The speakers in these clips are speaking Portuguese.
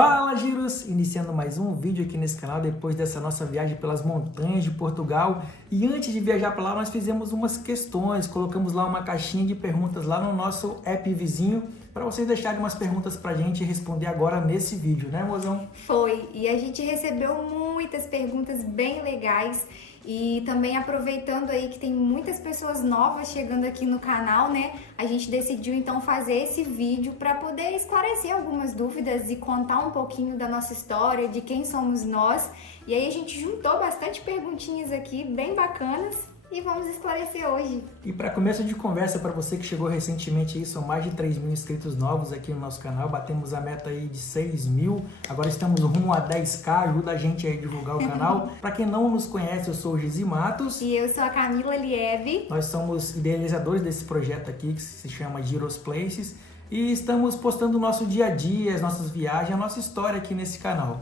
Fala, Giros! Iniciando mais um vídeo aqui nesse canal depois dessa nossa viagem pelas montanhas de Portugal. E antes de viajar para lá, nós fizemos umas questões, colocamos lá uma caixinha de perguntas lá no nosso app vizinho para vocês deixarem umas perguntas para a gente responder agora nesse vídeo, né, mozão? Foi, e a gente recebeu muitas perguntas bem legais. E também aproveitando aí que tem muitas pessoas novas chegando aqui no canal, né? A gente decidiu então fazer esse vídeo para poder esclarecer algumas dúvidas e contar um pouquinho da nossa história, de quem somos nós. E aí a gente juntou bastante perguntinhas aqui, bem bacanas, e vamos esclarecer hoje. E para começo de conversa, para você que chegou recentemente aí, são mais de 3 mil inscritos novos aqui no nosso canal, batemos a meta aí de 6 mil, agora estamos rumo a 10k, ajuda a gente aí a divulgar o canal. Para quem não nos conhece, eu sou o Gizi Matos. E eu sou a Camila Lieve. Nós somos idealizadores desse projeto aqui, que se chama Giros Places. E estamos postando o nosso dia a dia, as nossas viagens, a nossa história aqui nesse canal.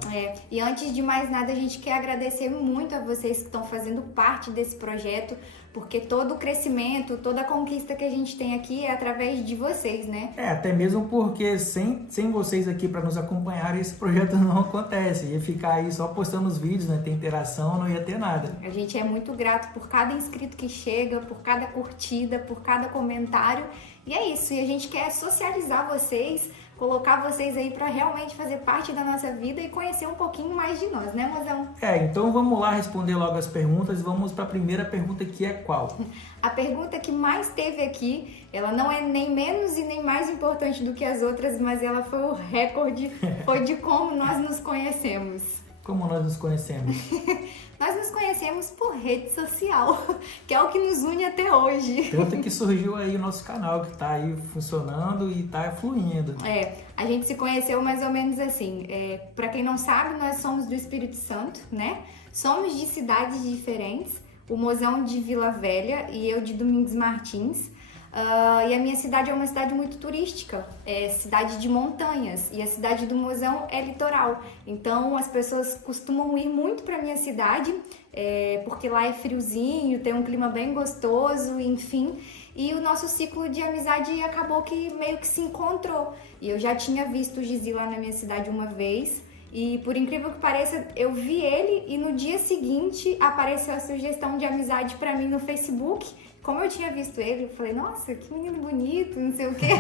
E antes de mais nada, a gente quer agradecer muito a vocês que estão fazendo parte desse projeto, porque todo o crescimento, toda a conquista que a gente tem aqui é através de vocês, né? Até mesmo porque sem vocês aqui para nos acompanhar, esse projeto não acontece. Ia ficar aí só postando os vídeos, né? Ter interação, não ia ter nada. A gente é muito grato por cada inscrito que chega, por cada curtida, por cada comentário. E é isso, e a gente quer socializar vocês, colocar vocês aí para realmente fazer parte da nossa vida e conhecer um pouquinho mais de nós, né, mozão? Então vamos lá responder logo as perguntas. Vamos para a primeira pergunta, que é qual? A pergunta que mais teve aqui, ela não é nem menos e nem mais importante do que as outras, mas ela foi o recorde, foi de como nós nos conhecemos. Como nós nos conhecemos? Nós nos conhecemos por rede social, que é o que nos une até hoje. Tanto que surgiu aí o nosso canal, que está aí funcionando e está fluindo. A gente se conheceu mais ou menos assim. Para quem não sabe, nós somos do Espírito Santo, né? Somos de cidades diferentes. O mozão de Vila Velha e eu de Domingos Martins. E a minha cidade é uma cidade muito turística, é cidade de montanhas, e a cidade do mozão é litoral. Então as pessoas costumam ir muito para minha cidade, porque lá é friozinho, tem um clima bem gostoso, enfim. E o nosso ciclo de amizade acabou que meio que se encontrou. E eu já tinha visto o Gizi lá na minha cidade uma vez. E por incrível que pareça, eu vi ele e no dia seguinte apareceu a sugestão de amizade para mim no Facebook. Como eu tinha visto ele, eu falei, nossa, que menino bonito, não sei o quê.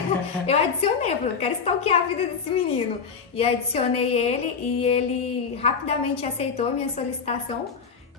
Eu adicionei, eu falei, eu quero stalkear a vida desse menino. E adicionei ele e ele rapidamente aceitou a minha solicitação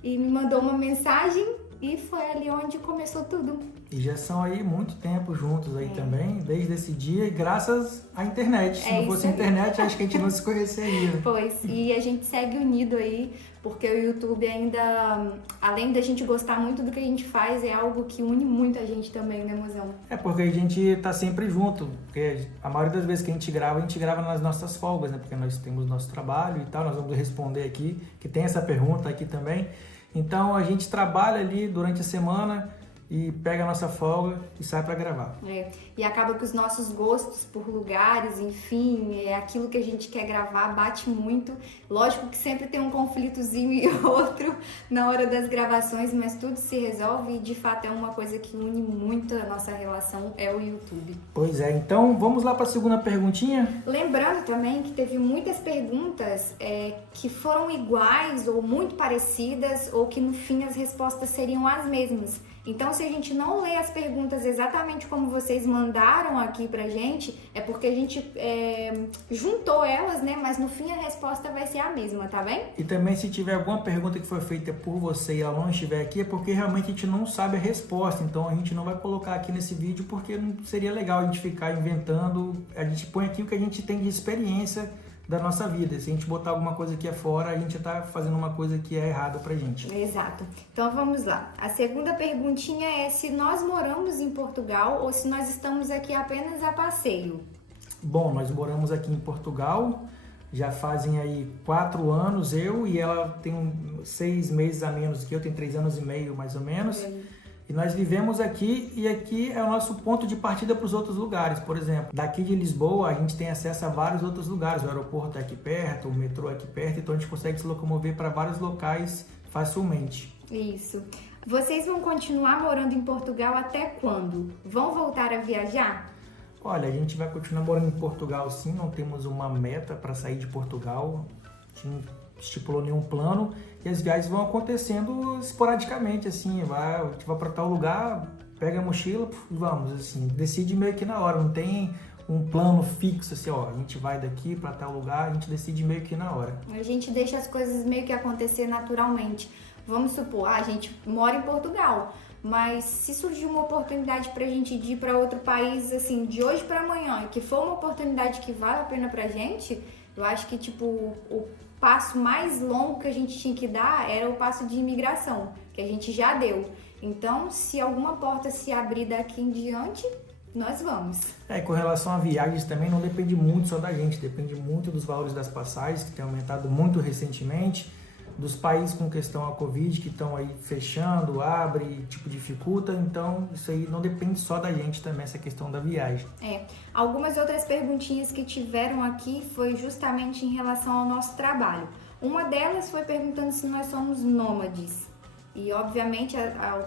e me mandou uma mensagem e foi ali onde começou tudo. E já são aí muito tempo juntos aí também, desde esse dia, e graças à internet. Se não fosse a internet, acho que a gente não se conheceria. Pois, e a gente segue unido aí, porque o YouTube ainda, além da gente gostar muito do que a gente faz, é algo que une muito a gente também, né, mozão? Porque a gente tá sempre junto, porque a maioria das vezes que a gente grava nas nossas folgas, né? Porque nós temos nosso trabalho e tal, nós vamos responder aqui, que tem essa pergunta aqui também. Então a gente trabalha ali durante a semana e pega a nossa folga e sai para gravar. E acaba que os nossos gostos por lugares, enfim, aquilo que a gente quer gravar bate muito. Lógico que sempre tem um conflitozinho e outro na hora das gravações, mas tudo se resolve e de fato é uma coisa que une muito a nossa relação, é o YouTube. Pois é, então vamos lá para a segunda perguntinha? Lembrando também que teve muitas perguntas que foram iguais ou muito parecidas ou que no fim as respostas seriam as mesmas. Então, se a gente não lê as perguntas exatamente como vocês mandaram aqui pra gente, é porque a gente juntou elas, né? Mas no fim a resposta vai ser a mesma, tá bem? E também se tiver alguma pergunta que foi feita por você e ela não estiver aqui, é porque realmente a gente não sabe a resposta. Então a gente não vai colocar aqui nesse vídeo porque não seria legal a gente ficar inventando. A gente põe aqui o que a gente tem de experiência da nossa vida. Se a gente botar alguma coisa aqui afora, a gente tá fazendo uma coisa que é errada pra gente. Exato. Então vamos lá. A segunda perguntinha é se nós moramos em Portugal ou se nós estamos aqui apenas a passeio. Bom, nós moramos aqui em Portugal, já fazem aí 4 anos, eu e ela tem 6 meses a menos que eu, tenho 3 anos e meio mais ou menos. E nós vivemos aqui e aqui é o nosso ponto de partida para os outros lugares. Por exemplo, daqui de Lisboa a gente tem acesso a vários outros lugares. O aeroporto é aqui perto, o metrô é aqui perto, então a gente consegue se locomover para vários locais facilmente. Isso. Vocês vão continuar morando em Portugal até quando? Vão voltar a viajar? Olha, a gente vai continuar morando em Portugal sim, não temos uma meta para sair de Portugal, a gente não estipulou nenhum plano e as viagens vão acontecendo esporadicamente, assim, a gente vai para tal lugar, pega a mochila, vamos, assim, decide meio que na hora, não tem um plano fixo, assim, ó, a gente vai daqui para tal lugar, a gente decide meio que na hora. A gente deixa as coisas meio que acontecer naturalmente. Vamos supor, a gente mora em Portugal, mas se surgir uma oportunidade pra gente ir para outro país, assim, de hoje para amanhã, e que for uma oportunidade que vale a pena pra gente, eu acho que, tipo, o passo mais longo que a gente tinha que dar era o passo de imigração, que a gente já deu. Então, se alguma porta se abrir daqui em diante, nós vamos. Com relação a viagens também não depende muito só da gente, depende muito dos valores das passagens, que tem aumentado muito recentemente, dos países com questão a Covid, que estão aí fechando, abre, tipo, dificulta, então isso aí não depende só da gente também, essa questão da viagem. Algumas outras perguntinhas que tiveram aqui foi justamente em relação ao nosso trabalho. Uma delas foi perguntando se nós somos nômades. E, obviamente,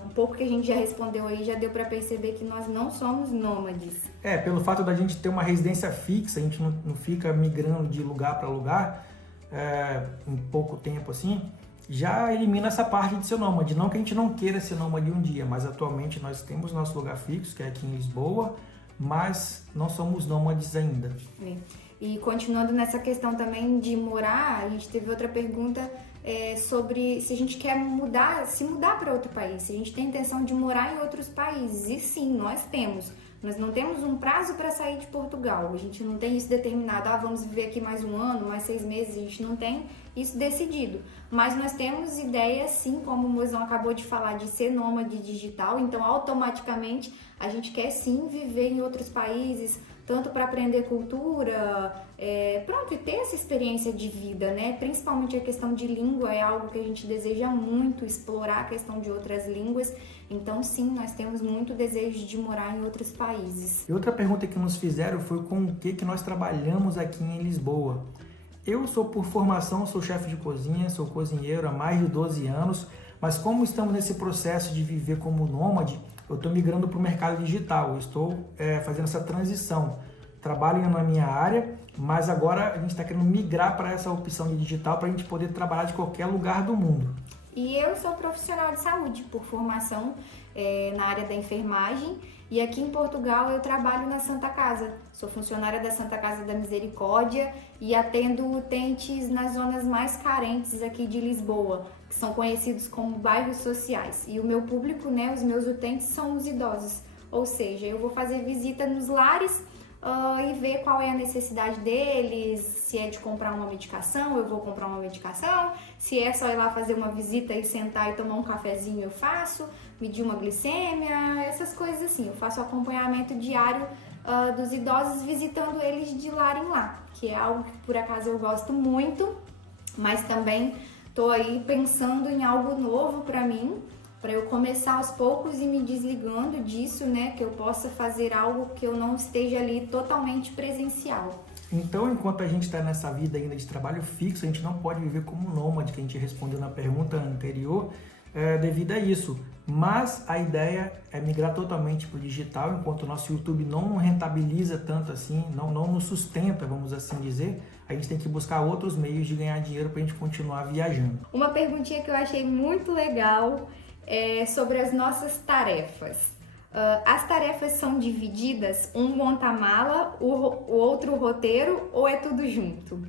um pouco que a gente já respondeu aí, já deu para perceber que nós não somos nômades. Pelo fato da gente ter uma residência fixa, a gente não fica migrando de lugar para lugar em pouco tempo assim, já elimina essa parte de ser nômade. Não que a gente não queira ser nômade um dia, mas atualmente nós temos nosso lugar fixo, que é aqui em Lisboa, mas não somos nômades ainda. E continuando nessa questão também de morar, a gente teve outra pergunta sobre se a gente quer se mudar para outro país, se a gente tem intenção de morar em outros países. E sim, nós temos. Nós não temos um prazo para sair de Portugal, a gente não tem isso determinado, vamos viver aqui mais um ano, mais 6 meses, a gente não tem isso decidido. Mas nós temos ideia, sim, como o Mozão acabou de falar, de ser nômade digital, então automaticamente a gente quer sim viver em outros países, tanto para aprender cultura, e ter essa experiência de vida, né? Principalmente a questão de língua é algo que a gente deseja muito, explorar a questão de outras línguas. Então, sim, nós temos muito desejo de morar em outros países. E outra pergunta que nos fizeram foi com o que nós trabalhamos aqui em Lisboa. Eu sou, por formação, sou chefe de cozinha, sou cozinheiro há mais de 12 anos, mas como estamos nesse processo de viver como nômade, eu estou migrando para o mercado digital, eu estou fazendo essa transição. Trabalho na minha área, mas agora a gente está querendo migrar para essa opção de digital para a gente poder trabalhar de qualquer lugar do mundo. E eu sou profissional de saúde por formação na área da enfermagem e aqui em Portugal eu trabalho na Santa Casa. Sou funcionária da Santa Casa da Misericórdia e atendo utentes nas zonas mais carentes aqui de Lisboa, que são conhecidos como bairros sociais. E o meu público, os meus utentes são os idosos, ou seja, eu vou fazer visita nos lares e ver qual é a necessidade deles, se é de comprar uma medicação, eu vou comprar uma medicação, se é só ir lá fazer uma visita e sentar e tomar um cafezinho, eu faço, medir uma glicêmia, essas coisas assim. Eu faço acompanhamento diário dos idosos, visitando eles de lar em lar, que é algo que por acaso eu gosto muito, mas também tô aí pensando em algo novo para mim, para eu começar aos poucos e me desligando disso, que eu possa fazer algo que eu não esteja ali totalmente presencial. Então, enquanto a gente está nessa vida ainda de trabalho fixo, a gente não pode viver como nômade, que a gente respondeu na pergunta anterior, devido a isso. Mas a ideia é migrar totalmente para o digital, enquanto o nosso YouTube não rentabiliza tanto assim, não nos sustenta, vamos assim dizer, a gente tem que buscar outros meios de ganhar dinheiro para a gente continuar viajando. Uma perguntinha que eu achei muito legal sobre as nossas tarefas. As tarefas são divididas, um monta a mala, o outro o roteiro, ou é tudo junto?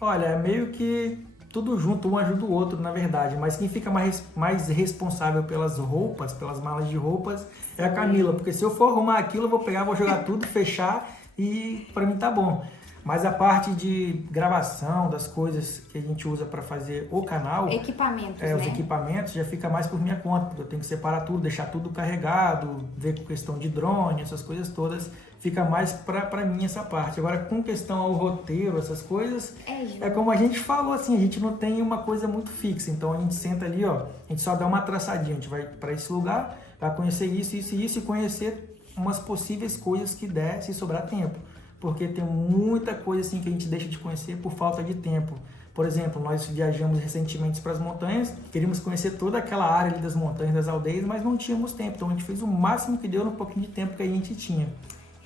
Olha, é meio que tudo junto, um ajuda o outro, na verdade, mas quem fica mais responsável pelas roupas, pelas malas de roupas, é a Camila, porque se eu for arrumar aquilo, eu vou pegar, vou jogar tudo, fechar e pra mim tá bom. Mas a parte de gravação das coisas que a gente usa para fazer o canal... Equipamentos, os equipamentos já fica mais por minha conta, porque eu tenho que separar tudo, deixar tudo carregado, ver com questão de drone, essas coisas todas, fica mais para mim essa parte. Agora, com questão ao roteiro, essas coisas, é como a gente falou, assim, a gente não tem uma coisa muito fixa, então a gente senta ali, a gente só dá uma traçadinha, a gente vai para esse lugar, vai conhecer isso e conhecer umas possíveis coisas que der, se sobrar tempo. Porque tem muita coisa assim que a gente deixa de conhecer por falta de tempo. Por exemplo, nós viajamos recentemente para as montanhas, queríamos conhecer toda aquela área ali das montanhas, das aldeias, mas não tínhamos tempo. Então a gente fez o máximo que deu no pouquinho de tempo que a gente tinha.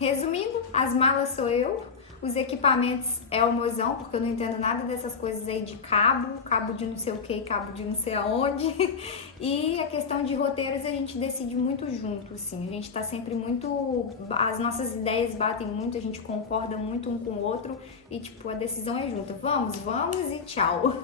Resumindo, as malas sou eu, os equipamentos é o mozão, porque eu não entendo nada dessas coisas aí de cabo de não sei o que, cabo de não sei aonde. E a questão de roteiros a gente decide muito junto, assim. A gente tá sempre muito... As nossas ideias batem muito, a gente concorda muito um com o outro e, tipo, a decisão é junta. Vamos e tchau.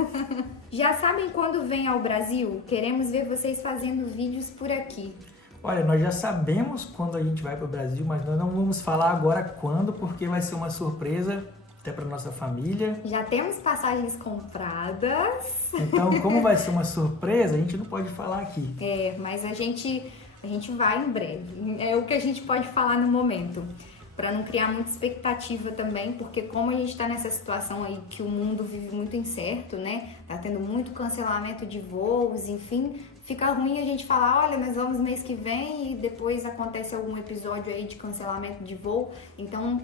Já sabem quando vem ao Brasil? Queremos ver vocês fazendo vídeos por aqui. Olha, nós já sabemos quando a gente vai para o Brasil, mas nós não vamos falar agora quando, porque vai ser uma surpresa até para nossa família. Já temos passagens compradas. Então, como vai ser uma surpresa, a gente não pode falar aqui. Mas a gente vai em breve. É o que a gente pode falar no momento. Para não criar muita expectativa também, porque como a gente está nessa situação aí que o mundo vive muito incerto, né? Tá tendo muito cancelamento de voos, enfim, fica ruim a gente falar, olha, nós vamos mês que vem e depois acontece algum episódio aí de cancelamento de voo. Então,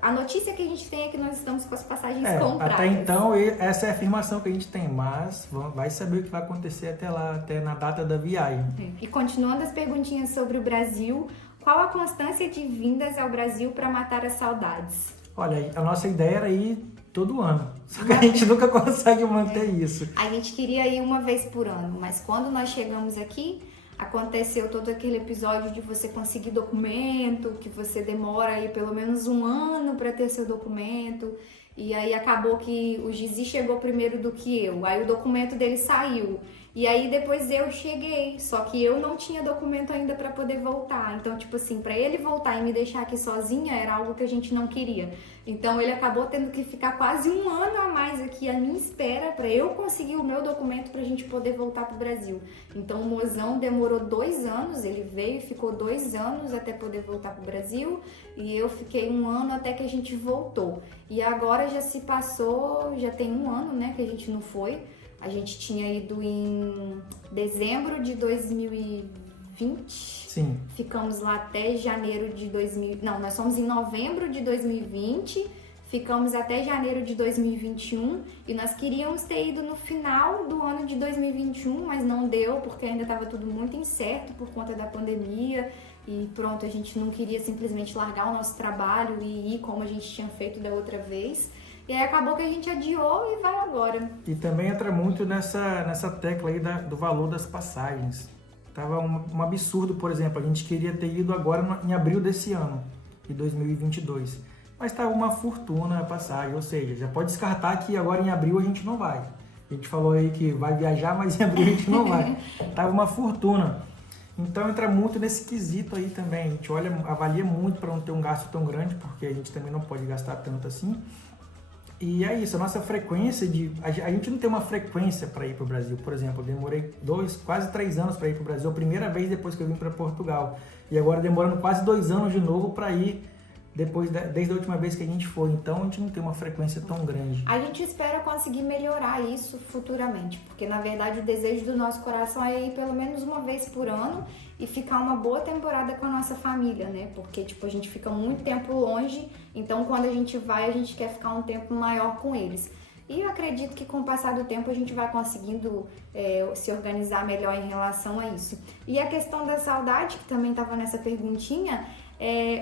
a notícia que a gente tem é que nós estamos com as passagens compradas. Até então, essa é a afirmação que a gente tem, mas vai saber o que vai acontecer até lá, até na data da viagem. E continuando as perguntinhas sobre o Brasil, qual a constância de vindas ao Brasil para matar as saudades? Olha, a nossa ideia era ir todo ano, só que a gente nunca consegue manter isso. A gente queria ir uma vez por ano, mas quando nós chegamos aqui, aconteceu todo aquele episódio de você conseguir documento, que você demora aí pelo menos um ano para ter seu documento, e aí acabou que o Gizi chegou primeiro do que eu, aí o documento dele saiu. E aí depois eu cheguei, só que eu não tinha documento ainda para poder voltar. Então, tipo assim, para ele voltar e me deixar aqui sozinha era algo que a gente não queria. Então ele acabou tendo que ficar quase um ano a mais aqui à minha espera para eu conseguir o meu documento pra gente poder voltar pro Brasil. Então o mozão demorou 2 anos, ele veio e ficou 2 anos até poder voltar pro Brasil. E eu fiquei 1 ano até que a gente voltou. E agora já se passou, já tem 1 ano, né, que a gente não foi. A gente tinha ido em dezembro de 2020. Sim. Ficamos lá até janeiro de 2000. Não, nós fomos em novembro de 2020. Ficamos até janeiro de 2021 e nós queríamos ter ido no final do ano de 2021, mas não deu porque ainda estava tudo muito incerto por conta da pandemia. E pronto, a gente não queria simplesmente largar o nosso trabalho e ir como a gente tinha feito da outra vez. E aí acabou que a gente adiou e vai agora. E também entra muito nessa tecla aí do valor das passagens. Tava um absurdo, por exemplo, a gente queria ter ido agora em abril desse ano, de 2022. Mas estava uma fortuna a passagem, ou seja, já pode descartar que agora em abril a gente não vai. A gente falou aí que vai viajar, mas em abril a gente não vai. Tava uma fortuna. Então entra muito nesse quesito aí também. A gente avalia muito para não ter um gasto tão grande, porque a gente também não pode gastar tanto assim. E é isso, a nossa frequência a gente não tem uma frequência para ir para o Brasil. Por exemplo, eu demorei quase 3 anos para ir para o Brasil, a primeira vez depois que eu vim para Portugal. E agora demorando quase 2 anos de novo para ir desde a última vez que a gente foi. Então a gente não tem uma frequência tão grande. A gente espera conseguir melhorar isso futuramente, porque na verdade o desejo do nosso coração é ir pelo menos uma vez por ano e ficar uma boa temporada com a nossa família, né? Porque tipo, a gente fica muito tempo longe, então quando a gente vai, a gente quer ficar um tempo maior com eles. E eu acredito que com o passar do tempo a gente vai conseguindo se organizar melhor em relação a isso. E a questão da saudade, que também estava nessa perguntinha,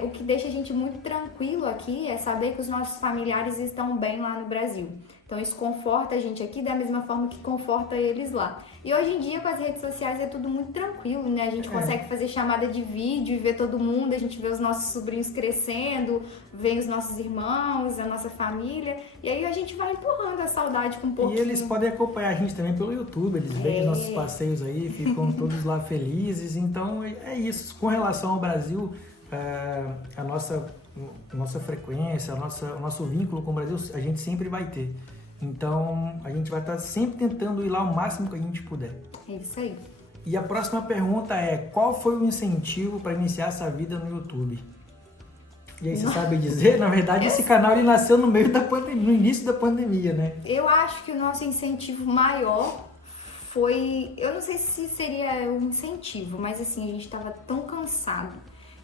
o que deixa a gente muito tranquilo aqui é saber que os nossos familiares estão bem lá no Brasil. Então isso conforta a gente aqui da mesma forma que conforta eles lá. E hoje em dia com as redes sociais é tudo muito tranquilo, né? A gente consegue fazer chamada de vídeo e ver todo mundo, a gente vê os nossos sobrinhos crescendo, vê os nossos irmãos, a nossa família, e aí a gente vai empurrando a saudade com um pouquinho. E eles podem acompanhar a gente também pelo YouTube, eles veem os nossos passeios aí, ficam todos lá felizes. Então é isso. Com relação ao Brasil, a nossa frequência, o nosso vínculo com o Brasil, a gente sempre vai ter. Então, a gente vai estar sempre tentando ir lá o máximo que a gente puder. É isso aí. E a próxima pergunta é, qual foi o incentivo para iniciar essa vida no YouTube? E aí, você sabe dizer? Na verdade, esse canal ele nasceu no meio da pandemia, no início da pandemia, né? Eu acho que o nosso incentivo maior foi... Eu não sei se seria um incentivo, mas assim, a gente estava tão cansado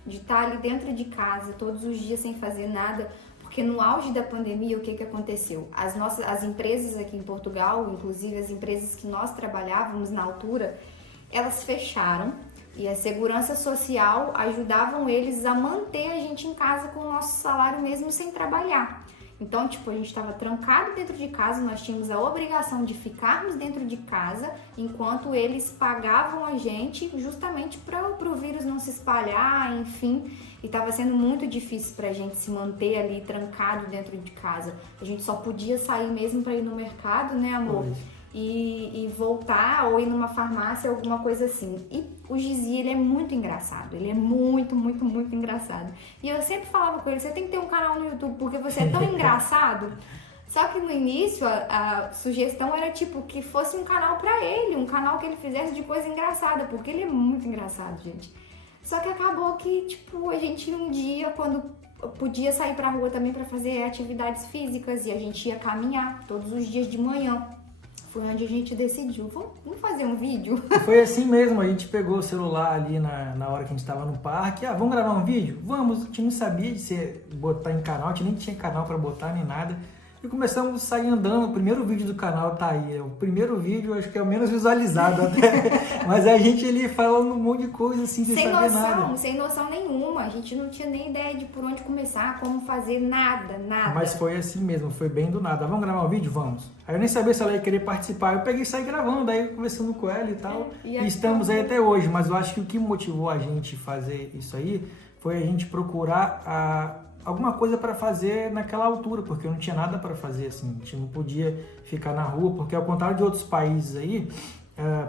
de estar ali dentro de casa todos os dias sem fazer nada, porque no auge da pandemia o que aconteceu? As empresas aqui em Portugal, inclusive as empresas que nós trabalhávamos na altura, elas fecharam E a segurança social ajudavam eles a manter a gente em casa com o nosso salário mesmo sem trabalhar. Então, tipo, a gente estava trancado dentro de casa, nós tínhamos a obrigação de ficarmos dentro de casa enquanto eles pagavam a gente justamente para o vírus não se espalhar, enfim. E estava sendo muito difícil para a gente se manter ali trancado dentro de casa. A gente só podia sair mesmo para ir no mercado, né, amor? E voltar ou ir numa farmácia, alguma coisa assim. E o Gizi, ele é muito engraçado, ele é muito, muito, muito engraçado. E eu sempre falava com ele, você tem que ter um canal no YouTube porque você é tão engraçado. Só que no início a sugestão era tipo que fosse um canal pra ele, um canal que ele fizesse de coisa engraçada, porque ele é muito engraçado, gente. Só que acabou que, tipo, a gente um dia, quando podia sair pra rua também pra fazer atividades físicas, e a gente ia caminhar todos os dias de manhã. Foi onde a gente decidiu, vamos fazer um vídeo? Foi assim mesmo, a gente pegou o celular ali na hora que a gente estava no parque. Vamos gravar um vídeo? Vamos, a gente não sabia de botar em canal, a gente nem tinha canal para botar nem nada. E começamos a sair andando, o primeiro vídeo do canal tá aí. O primeiro vídeo, acho que é o menos visualizado até. Mas a gente ali falando um monte de coisa assim, sem saber nada. Sem noção nenhuma, a gente não tinha nem ideia de por onde começar, como fazer, nada. Mas foi assim mesmo, foi bem do nada. Vamos gravar um vídeo? Vamos. Aí eu nem sabia se ela ia querer participar, eu peguei e saí gravando, aí conversando com ela e tal. E estamos aí até hoje, mas eu acho que o que motivou a gente fazer isso aí foi a gente procurar alguma coisa para fazer naquela altura, porque eu não tinha nada para fazer assim, a gente não podia ficar na rua, porque ao contrário de outros países aí,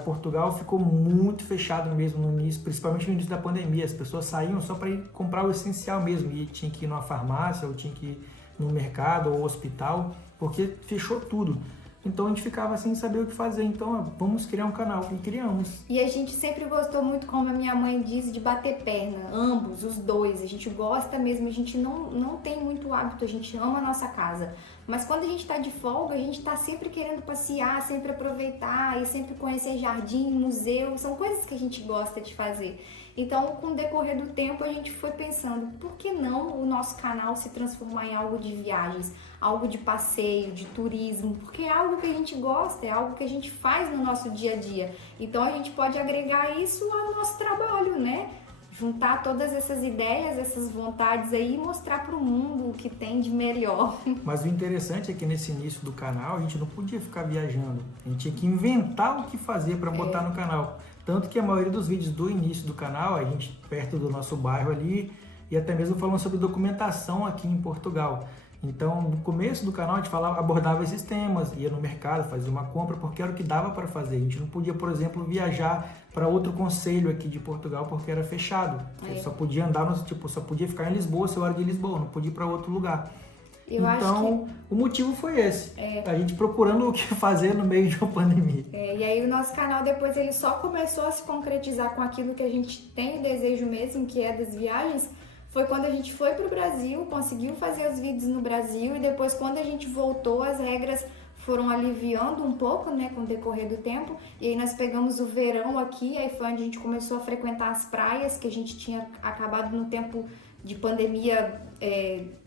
Portugal ficou muito fechado mesmo no início, principalmente no início da pandemia, as pessoas saíam só para ir comprar o essencial mesmo, e tinha que ir numa farmácia, ou tinha que ir no mercado ou hospital, porque fechou tudo. Então a gente ficava sem saber o que fazer, então vamos criar um canal, e criamos. E a gente sempre gostou muito, como a minha mãe diz, de bater perna, ambos, os dois, a gente gosta mesmo, a gente não tem muito hábito, a gente ama a nossa casa. Mas quando a gente tá de folga, a gente tá sempre querendo passear, sempre aproveitar e sempre conhecer jardim, museu, são coisas que a gente gosta de fazer. Então, com o decorrer do tempo, a gente foi pensando, por que não o nosso canal se transformar em algo de viagens, algo de passeio, de turismo, porque é algo que a gente gosta, é algo que a gente faz no nosso dia a dia. Então, a gente pode agregar isso ao nosso trabalho, né? Juntar todas essas ideias, essas vontades aí e mostrar para o mundo o que tem de melhor. Mas o interessante é que nesse início do canal, a gente não podia ficar viajando, a gente tinha que inventar o que fazer para botar no canal. Tanto que a maioria dos vídeos do início do canal, a gente perto do nosso bairro ali, e até mesmo falando sobre documentação aqui em Portugal. Então, no começo do canal, a gente abordava esses temas, ia no mercado, fazia uma compra, porque era o que dava para fazer. A gente não podia, por exemplo, viajar para outro concelho aqui de Portugal, porque era fechado. Você só podia andar, só podia ficar em Lisboa, se hora de Lisboa, não podia ir para outro lugar. Então, o motivo foi esse, a gente procurando o que fazer no meio de uma pandemia. E aí o nosso canal depois ele só começou a se concretizar com aquilo que a gente tem o desejo mesmo, que é das viagens, foi quando a gente foi pro Brasil, conseguiu fazer os vídeos no Brasil, e depois quando a gente voltou, as regras foram aliviando um pouco, né, com o decorrer do tempo, e aí nós pegamos o verão aqui, aí foi onde a gente começou a frequentar as praias, que a gente tinha acabado no tempo de pandemia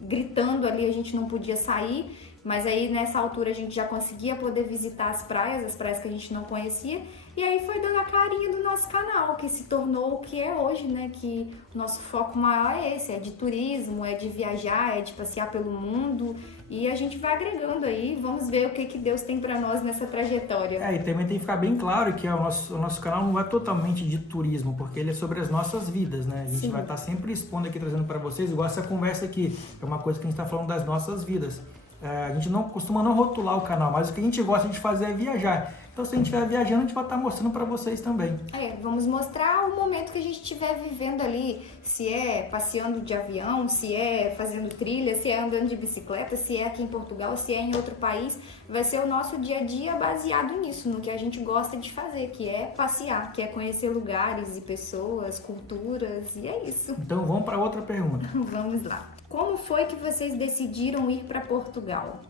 gritando ali, a gente não podia sair, mas aí nessa altura a gente já conseguia poder visitar as praias que a gente não conhecia, e aí foi dando a carinha do nosso canal, que se tornou o que é hoje, né, que o nosso foco maior é esse, é de turismo, é de viajar, é de passear pelo mundo, e a gente vai agregando aí, vamos ver o que Deus tem para nós nessa trajetória. E também tem que ficar bem claro que o nosso canal não é totalmente de turismo, porque ele é sobre as nossas vidas, né? A gente vai estar sempre expondo aqui, trazendo para vocês, igual essa conversa aqui, é uma coisa que a gente está falando das nossas vidas. A gente não costuma não rotular o canal, mas o que a gente gosta de fazer é viajar. Então, se a gente estiver viajando, a gente vai estar mostrando para vocês também. Vamos mostrar o momento que a gente estiver vivendo ali, se é passeando de avião, se é fazendo trilha, se é andando de bicicleta, se é aqui em Portugal, se é em outro país. Vai ser o nosso dia a dia baseado nisso, no que a gente gosta de fazer, que é passear, que é conhecer lugares e pessoas, culturas, e é isso. Então, vamos para outra pergunta. Vamos lá. Como foi que vocês decidiram ir para Portugal?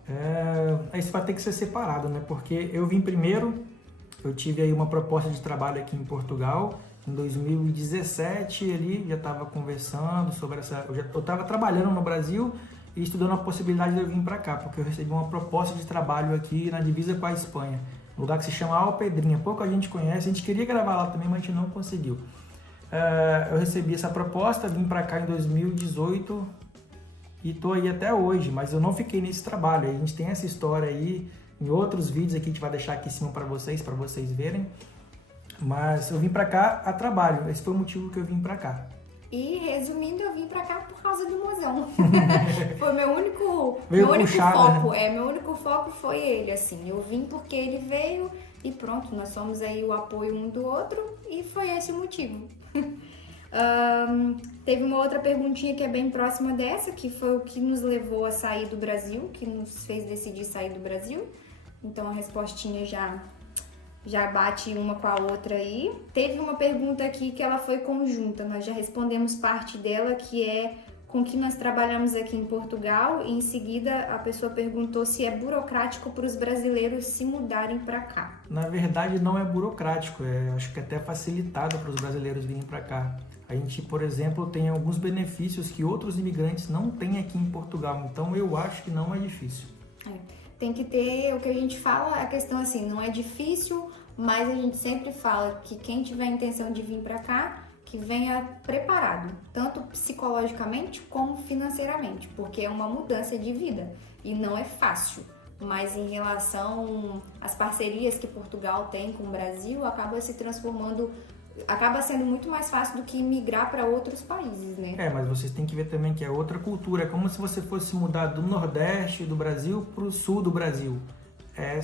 Isso vai ter que ser separado, né? Porque eu vim primeiro, eu tive aí uma proposta de trabalho aqui em Portugal, em 2017 ali, já estava conversando sobre eu estava trabalhando no Brasil e estudando a possibilidade de eu vir para cá, porque eu recebi uma proposta de trabalho aqui na divisa com a Espanha, um lugar que se chama Alpedrinha, pouca gente conhece, a gente queria gravar lá também, mas a gente não conseguiu. eu recebi essa proposta, vim para cá em 2018 e tô aí até hoje, mas eu não fiquei nesse trabalho. A gente tem essa história aí em outros vídeos aqui, a gente vai deixar aqui em cima para vocês verem. Mas eu vim para cá a trabalho, esse foi o motivo que eu vim para cá. E resumindo, eu vim pra cá por causa do mozão. Foi meu único puxado, foco. né? Meu único foco foi ele, assim. Eu vim porque ele veio e pronto, nós somos aí o apoio um do outro e foi esse o motivo. Teve uma outra perguntinha que é bem próxima dessa, que foi o que nos levou a sair do Brasil, que nos fez decidir sair do Brasil. Então a respostinha já bate uma com a outra aí. Teve uma pergunta aqui que ela foi conjunta, nós já respondemos parte dela, que é com que nós trabalhamos aqui em Portugal, e em seguida a pessoa perguntou se é burocrático para os brasileiros se mudarem para cá. Na verdade não é burocrático, acho que é até facilitado para os brasileiros virem para cá. A gente, por exemplo, tem alguns benefícios que outros imigrantes não têm aqui em Portugal, então eu acho que não é difícil. Tem que ter, o que a gente fala, a questão assim, não é difícil, mas a gente sempre fala que quem tiver a intenção de vir para cá, que venha preparado, tanto psicologicamente como financeiramente, porque é uma mudança de vida e não é fácil. Mas em relação às parcerias que Portugal tem com o Brasil, acaba sendo muito mais fácil do que migrar para outros países, né? Mas vocês têm que ver também que é outra cultura. É como se você fosse mudar do Nordeste do Brasil para o Sul do Brasil.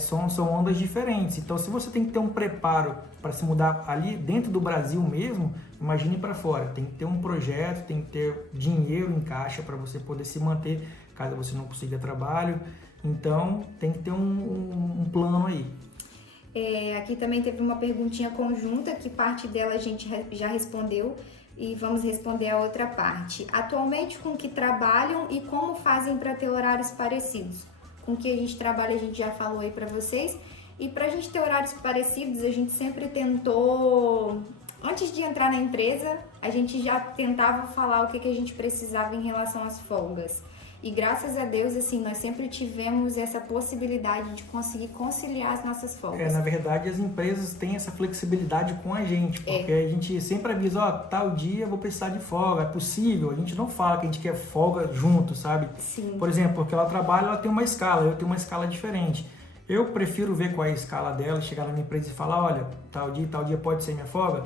São ondas diferentes. Então, se você tem que ter um preparo para se mudar ali dentro do Brasil mesmo, imagine para fora. Tem que ter um projeto, tem que ter dinheiro em caixa para você poder se manter caso você não consiga trabalho. Então, tem que ter um plano aí. Aqui também teve uma perguntinha conjunta, que parte dela a gente já respondeu e vamos responder a outra parte. Atualmente, com que trabalham e como fazem para ter horários parecidos? Com que a gente trabalha, a gente já falou aí para vocês. E para a gente ter horários parecidos, a gente sempre tentou, antes de entrar na empresa, a gente já tentava falar o que a gente precisava em relação às folgas. E graças a Deus, assim, nós sempre tivemos essa possibilidade de conseguir conciliar as nossas folgas. Na verdade, as empresas têm essa flexibilidade com a gente, porque a gente sempre avisa, tal dia eu vou precisar de folga, é possível. A gente não fala que a gente quer folga junto, sabe? Sim. Por exemplo, porque ela trabalha, ela tem uma escala, eu tenho uma escala diferente. Eu prefiro ver qual é a escala dela, chegar na minha empresa e falar, olha, tal dia pode ser minha folga?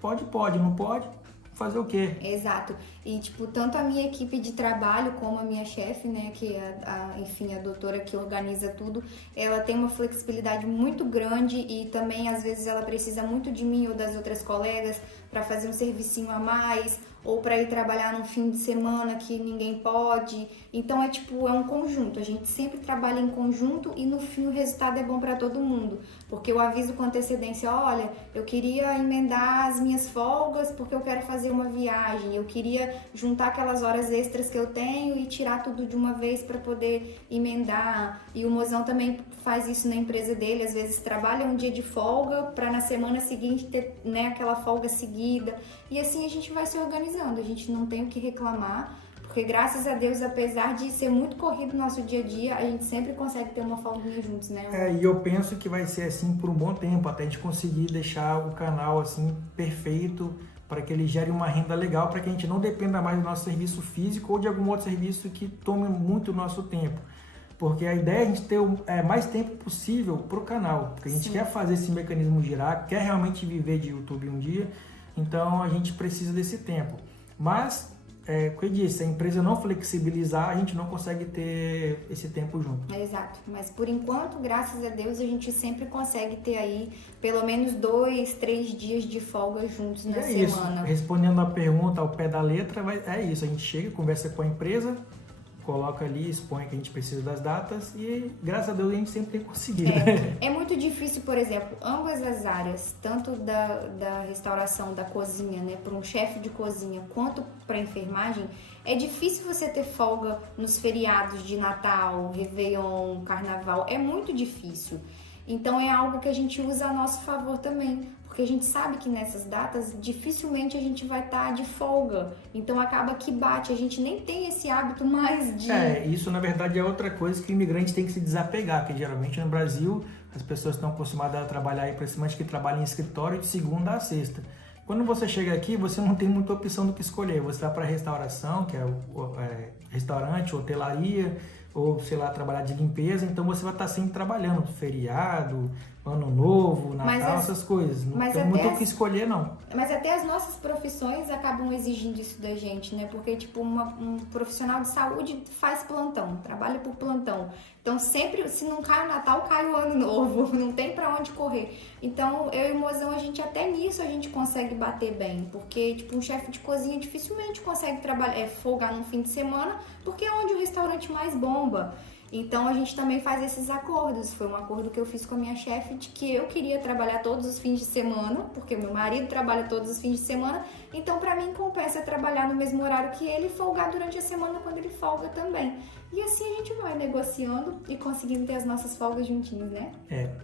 Pode, não pode? Fazer o quê? Exato. E, tanto a minha equipe de trabalho como a minha chefe, né, que é a doutora que organiza tudo, ela tem uma flexibilidade muito grande e também, às vezes, ela precisa muito de mim ou das outras colegas para fazer um servicinho a mais ou para ir trabalhar no fim de semana que ninguém pode. Então, é um conjunto. A gente sempre trabalha em conjunto e, no fim, o resultado é bom para todo mundo. Porque eu aviso com antecedência, olha, eu queria emendar as minhas folgas porque eu quero fazer uma viagem, eu queria juntar aquelas horas extras que eu tenho e tirar tudo de uma vez para poder emendar. E o mozão também faz isso na empresa dele, às vezes trabalha um dia de folga para na semana seguinte ter, né, aquela folga seguida. E assim a gente vai se organizando, a gente não tem o que reclamar, porque graças a Deus, apesar de ser muito corrido o nosso dia a dia, a gente sempre consegue ter uma folguinha juntos, né? E eu penso que vai ser assim por um bom tempo, até a gente conseguir deixar o canal assim perfeito, para que ele gere uma renda legal, para que a gente não dependa mais do nosso serviço físico ou de algum outro serviço que tome muito o nosso tempo. Porque a ideia é a gente ter mais tempo possível para o canal, porque a gente quer fazer esse mecanismo girar, quer realmente viver de YouTube um dia, então a gente precisa desse tempo. Mas, como eu disse, se a empresa não flexibilizar, a gente não consegue ter esse tempo junto. Exato, mas por enquanto, graças a Deus, a gente sempre consegue ter aí pelo menos 2, 3 dias de folga juntos na semana. Isso. Respondendo a pergunta ao pé da letra, é isso, a gente chega, conversa com a empresa, coloca ali, expõe que a gente precisa das datas e, graças a Deus, a gente sempre tem conseguido. É muito difícil, por exemplo, ambas as áreas, tanto da restauração, da cozinha, né, para um chefe de cozinha, quanto para enfermagem, é difícil você ter folga nos feriados de Natal, Réveillon, Carnaval, é muito difícil. Então é algo que a gente usa a nosso favor também, porque a gente sabe que nessas datas dificilmente a gente vai estar de folga, então acaba que bate, a gente nem tem esse hábito mais de... Isso na verdade é outra coisa que o imigrante tem que se desapegar, que geralmente no Brasil as pessoas estão acostumadas a trabalhar, principalmente que trabalham em escritório de segunda a sexta. Quando você chega aqui, você não tem muita opção do que escolher. Você vai para restauração, que é restaurante, hotelaria, ou, sei lá, trabalhar de limpeza. Então, você vai estar sempre trabalhando. Feriado, Ano Novo, Natal, essas coisas. Não tem muito o que escolher, não. Mas até as nossas profissões acabam exigindo isso da gente, né? Porque, tipo, um profissional de saúde faz plantão, trabalha por plantão. Então, sempre, se não cai o Natal, cai o Ano Novo. Não tem pra onde correr. Então, eu e o Mozão, a gente até nisso a gente consegue bater bem. Porque, tipo, um chefe de cozinha dificilmente consegue trabalhar, folgar num fim de semana, porque é onde o restaurante mais bomba. Então, a gente também faz esses acordos. Foi um acordo que eu fiz com a minha chefe de que eu queria trabalhar todos os fins de semana, porque o meu marido trabalha todos os fins de semana. Então, pra mim, compensa trabalhar no mesmo horário que ele e folgar durante a semana quando ele folga também. E assim a gente vai negociando e conseguindo ter as nossas folgas juntinhos, né?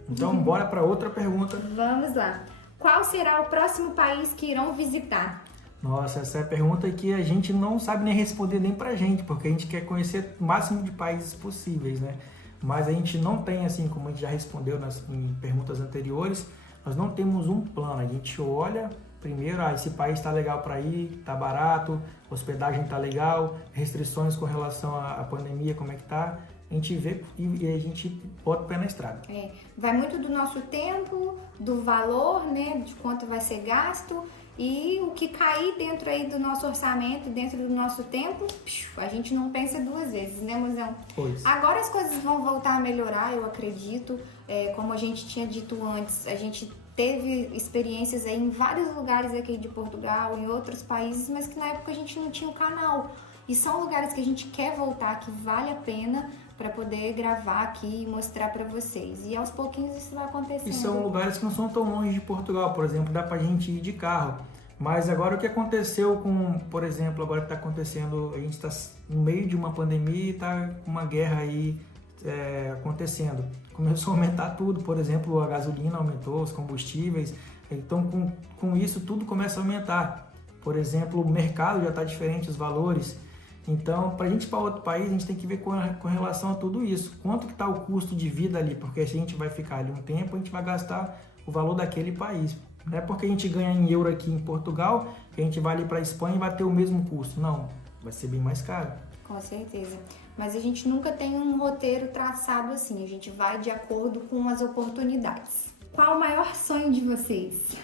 Então, bora pra outra pergunta. Vamos lá. Qual será o próximo país que irão visitar? Nossa, essa é a pergunta que a gente não sabe nem responder nem pra gente, porque a gente quer conhecer o máximo de países possíveis, né? Mas a gente não tem, assim, como a gente já respondeu em perguntas anteriores, nós não temos um plano. A gente olha primeiro, esse país está legal para ir, está barato, hospedagem está legal, restrições com relação à pandemia, como é que tá? A gente vê e a gente bota o pé na estrada. Vai muito do nosso tempo, do valor, né, de quanto vai ser gasto. E o que cair dentro aí do nosso orçamento, dentro do nosso tempo, a gente não pensa duas vezes, né, Mozão? Pois. Agora as coisas vão voltar a melhorar, eu acredito. Como a gente tinha dito antes, a gente teve experiências aí em vários lugares aqui de Portugal, em outros países, mas que na época a gente não tinha o canal. E são lugares que a gente quer voltar, que vale a pena para poder gravar aqui e mostrar para vocês. E aos pouquinhos isso vai acontecendo. E são lugares que não são tão longe de Portugal, por exemplo, dá pra gente ir de carro. Mas agora o que aconteceu com, por exemplo, agora que está acontecendo, a gente está no meio de uma pandemia e está com uma guerra aí acontecendo. Começou a aumentar tudo, por exemplo, a gasolina aumentou, os combustíveis. Então, com isso, tudo começa a aumentar. Por exemplo, o mercado já está diferente, os valores. Então, para a gente ir para outro país, a gente tem que ver com relação a tudo isso. Quanto que está o custo de vida ali? Porque se a gente vai ficar ali um tempo, a gente vai gastar o valor daquele país. Não é porque a gente ganha em euro aqui em Portugal que a gente vai ali para a Espanha e vai ter o mesmo custo. Não, vai ser bem mais caro. Com certeza. Mas a gente nunca tem um roteiro traçado assim. A gente vai de acordo com as oportunidades. Qual o maior sonho de vocês?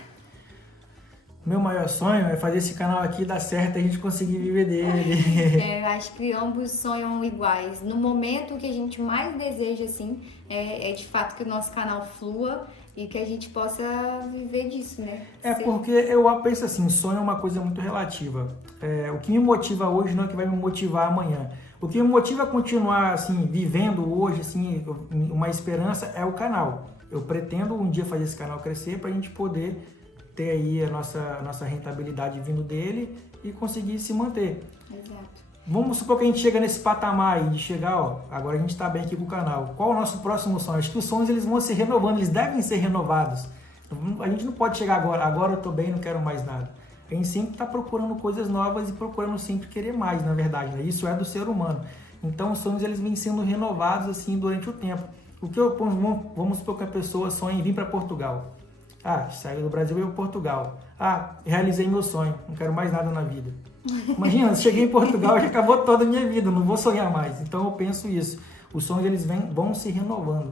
Meu maior sonho é fazer esse canal aqui dar certo e a gente conseguir viver dele. Eu acho que ambos sonham iguais. No momento, o que a gente mais deseja, assim, é de fato que o nosso canal flua e que a gente possa viver disso, né? Porque eu penso assim, sonho é uma coisa muito relativa. O que me motiva hoje não é o que vai me motivar amanhã. O que me motiva a continuar, assim, vivendo hoje, assim, uma esperança é o canal. Eu pretendo um dia fazer esse canal crescer para a gente poder ter aí a nossa rentabilidade vindo dele e conseguir se manter. Exato. Vamos supor que a gente chega nesse patamar aí, de chegar, agora a gente está bem aqui com o canal. Qual é o nosso próximo sonho? Acho que os sonhos eles vão se renovando, eles devem ser renovados. A gente não pode chegar agora eu estou bem, não quero mais nada. A gente sempre está procurando coisas novas e procurando sempre querer mais, na verdade, né? Isso é do ser humano. Então os sonhos eles vêm sendo renovados assim durante o tempo. Vamos supor que a pessoa sonha em vir para Portugal. Saiu do Brasil e veio para Portugal. Realizei meu sonho, não quero mais nada na vida. Imagina, se cheguei em Portugal, já acabou toda a minha vida, não vou sonhar mais. Então eu penso isso, os sonhos eles vão se renovando.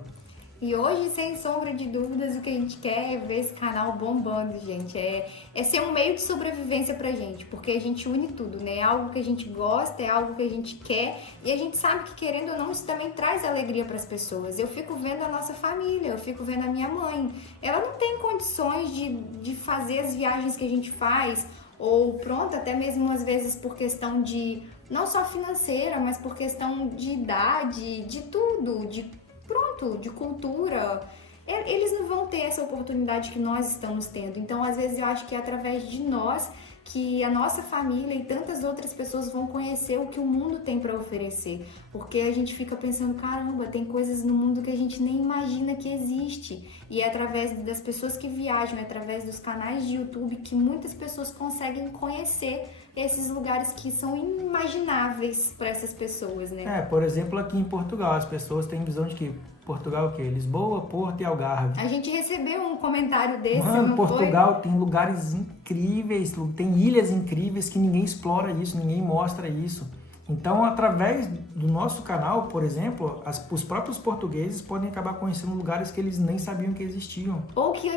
E hoje, sem sombra de dúvidas, o que a gente quer é ver esse canal bombando, gente. É ser um meio de sobrevivência pra gente, porque a gente une tudo, né? É algo que a gente gosta, é algo que a gente quer, e a gente sabe que, querendo ou não, isso também traz alegria pras pessoas. Eu fico vendo a nossa família, eu fico vendo a minha mãe. Ela não tem condições de fazer as viagens que a gente faz, ou pronto, até mesmo às vezes por questão de, não só financeira, mas por questão de idade, de tudo, de cultura, eles não vão ter essa oportunidade que nós estamos tendo. Então, às vezes, eu acho que é através de nós que a nossa família e tantas outras pessoas vão conhecer o que o mundo tem para oferecer. Porque a gente fica pensando, caramba, tem coisas no mundo que a gente nem imagina que existe. E é através das pessoas que viajam, é através dos canais de YouTube que muitas pessoas conseguem conhecer esses lugares que são inimagináveis para essas pessoas, né? Por exemplo, aqui em Portugal, as pessoas têm visão de que Portugal é o quê? Lisboa, Porto e Algarve. A gente recebeu um comentário desse, Mano, não Portugal foi? tem lugares incríveis, tem ilhas incríveis que ninguém explora isso, ninguém mostra isso. Então, através do nosso canal, por exemplo, os próprios portugueses podem acabar conhecendo lugares que eles nem sabiam que existiam. Ou que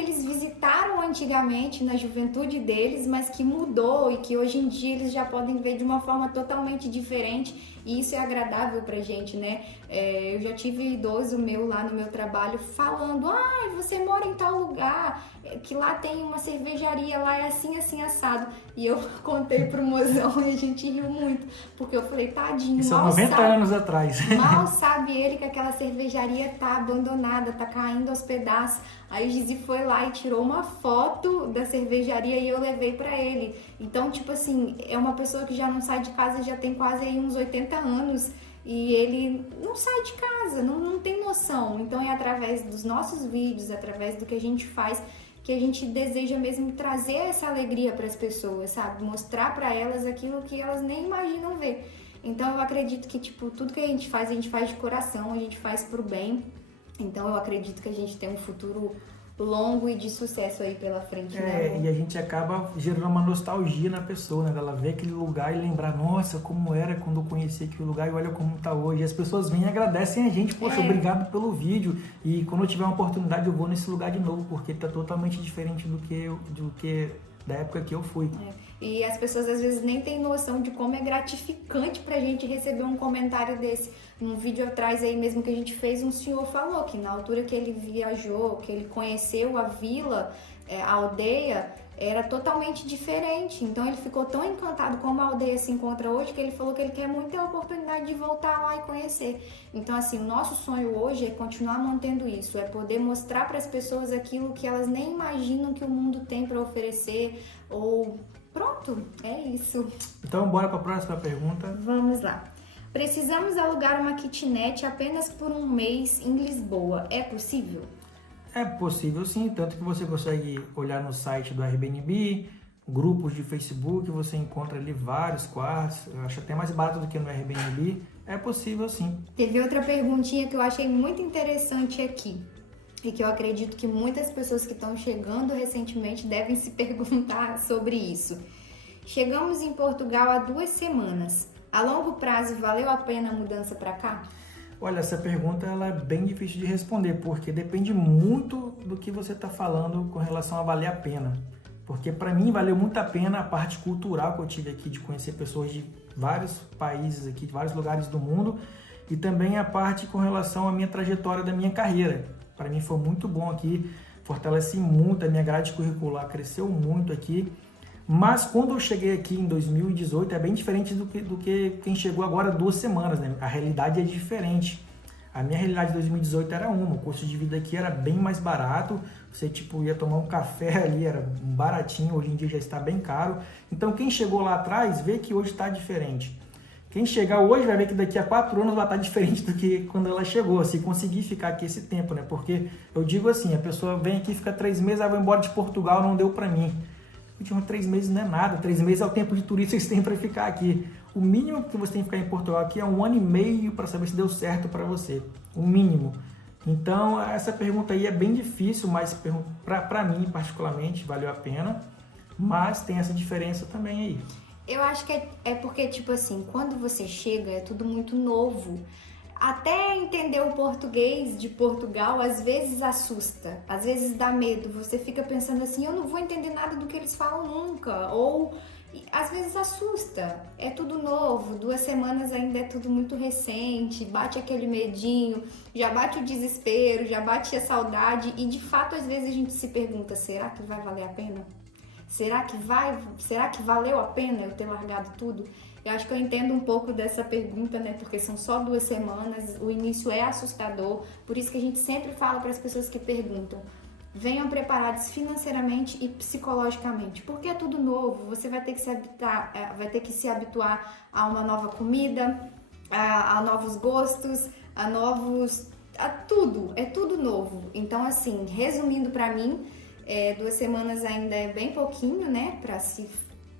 eles visitaram antigamente na juventude deles, mas que mudou e que hoje em dia eles já podem ver de uma forma totalmente diferente. E isso é agradável pra gente, né? Eu já tive idoso meu lá no meu trabalho falando: você mora em tal lugar, que lá tem uma cervejaria, lá é assim, assim, assado. E eu contei pro mozão e a gente riu muito, porque eu falei: tadinho, Isso há mal 90 sabe, anos atrás. mal sabe ele que aquela cervejaria tá abandonada, tá caindo aos pedaços. Aí o Gizi foi lá e tirou uma foto da cervejaria e eu levei pra ele. Então, tipo assim, é uma pessoa que já não sai de casa, já tem quase aí uns 80 anos e ele não sai de casa, não tem noção. Então é através dos nossos vídeos, através do que a gente faz, que a gente deseja mesmo trazer essa alegria para as pessoas, sabe? Mostrar para elas aquilo que elas nem imaginam ver. Então eu acredito que, tipo, tudo que a gente faz de coração, a gente faz pro bem. Então eu acredito que a gente tem um futuro longo e de sucesso aí pela frente, né? E a gente acaba gerando uma nostalgia na pessoa, né? Dela ver aquele lugar e lembrar, nossa, como era quando eu conheci aquele lugar e olha como tá hoje. E as pessoas vêm e agradecem a gente, poxa, obrigado pelo vídeo. E quando eu tiver uma oportunidade eu vou nesse lugar de novo, porque tá totalmente diferente do que da época que eu fui. E as pessoas às vezes nem têm noção de como é gratificante pra gente receber um comentário desse. Num vídeo atrás aí mesmo que a gente fez, um senhor falou que na altura que ele viajou, que ele conheceu a vila, a aldeia, era totalmente diferente. Então ele ficou tão encantado como a aldeia se encontra hoje, que ele falou que ele quer muito ter a oportunidade de voltar lá e conhecer. Então assim, o nosso sonho hoje é continuar mantendo isso, é poder mostrar para as pessoas aquilo que elas nem imaginam que o mundo tem para oferecer, ou pronto, é isso. Então bora para a próxima pergunta. Vamos lá. Precisamos alugar uma kitnet apenas por um mês em Lisboa. É possível? É possível sim, tanto que você consegue olhar no site do Airbnb, grupos de Facebook, você encontra ali vários quartos, eu acho até mais barato do que no Airbnb. É possível sim. Teve outra perguntinha que eu achei muito interessante aqui e que eu acredito que muitas pessoas que estão chegando recentemente devem se perguntar sobre isso. Chegamos em Portugal há 2 semanas. A longo prazo, valeu a pena a mudança para cá? Olha, essa pergunta ela é bem difícil de responder, porque depende muito do que você está falando com relação a valer a pena. Porque para mim valeu muito a pena a parte cultural que eu tive aqui, de conhecer pessoas de vários países aqui, de vários lugares do mundo, e também a parte com relação à minha trajetória da minha carreira. Para mim foi muito bom aqui, fortaleci muito, a minha grade curricular cresceu muito aqui. Mas quando eu cheguei aqui em 2018 é bem diferente do que quem chegou agora 2 semanas, né? A realidade é diferente. A minha realidade de 2018 era o custo de vida aqui era bem mais barato, você tipo ia tomar um café ali, era baratinho, hoje em dia já está bem caro. Então quem chegou lá atrás vê que hoje está diferente. Quem chegar hoje vai ver que daqui a 4 anos vai estar diferente do que quando ela chegou, se conseguir ficar aqui esse tempo, né? Porque eu digo assim, a pessoa vem aqui, fica 3 meses, vai embora de Portugal, não deu para mim. 3 meses não é nada, 3 meses é o tempo de turista que você tem para ficar aqui. O mínimo que você tem que ficar em Portugal aqui é 1 ano e meio para saber se deu certo para você, o mínimo. Então essa pergunta aí é bem difícil, mas para mim particularmente valeu a pena, mas tem essa diferença também aí. Eu acho que é porque, tipo assim, quando você chega é tudo muito novo. Até entender o português de Portugal, às vezes assusta, às vezes dá medo. Você fica pensando assim, eu não vou entender nada do que eles falam nunca. Ou, às vezes assusta, é tudo novo, 2 semanas ainda é tudo muito recente, bate aquele medinho, já bate o desespero, já bate a saudade. E, de fato, às vezes a gente se pergunta, será que vai valer a pena? Será que valeu a pena eu ter largado tudo? Eu acho que eu entendo um pouco dessa pergunta, né? Porque são só 2 semanas, o início é assustador. Por isso que a gente sempre fala para as pessoas que perguntam, venham preparados financeiramente e psicologicamente, porque é tudo novo. Você vai ter que se habituar a uma nova comida, a novos gostos, a tudo. É tudo novo. Então, assim, resumindo para mim, 2 semanas ainda é bem pouquinho, né?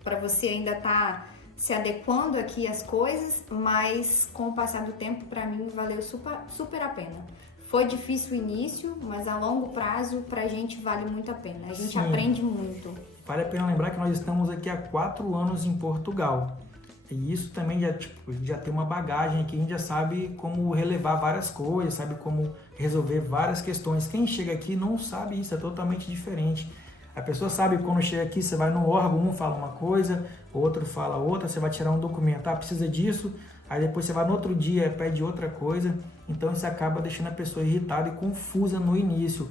Para você ainda tá se adequando aqui às coisas, mas com o passar do tempo, para mim, valeu super a pena. Foi difícil o início, mas a longo prazo pra gente vale muito a pena. A gente Sim. aprende muito. Vale a pena lembrar que nós estamos aqui há 4 anos em Portugal. E isso também já tem uma bagagem aqui, a gente já sabe como relevar várias coisas, sabe como resolver várias questões. Quem chega aqui não sabe isso, é totalmente diferente. A pessoa sabe que quando chega aqui, você vai no órgão, um fala uma coisa, outro fala outra, você vai tirar um documento, precisa disso, aí depois você vai no outro dia, pede outra coisa. Então isso acaba deixando a pessoa irritada e confusa no início.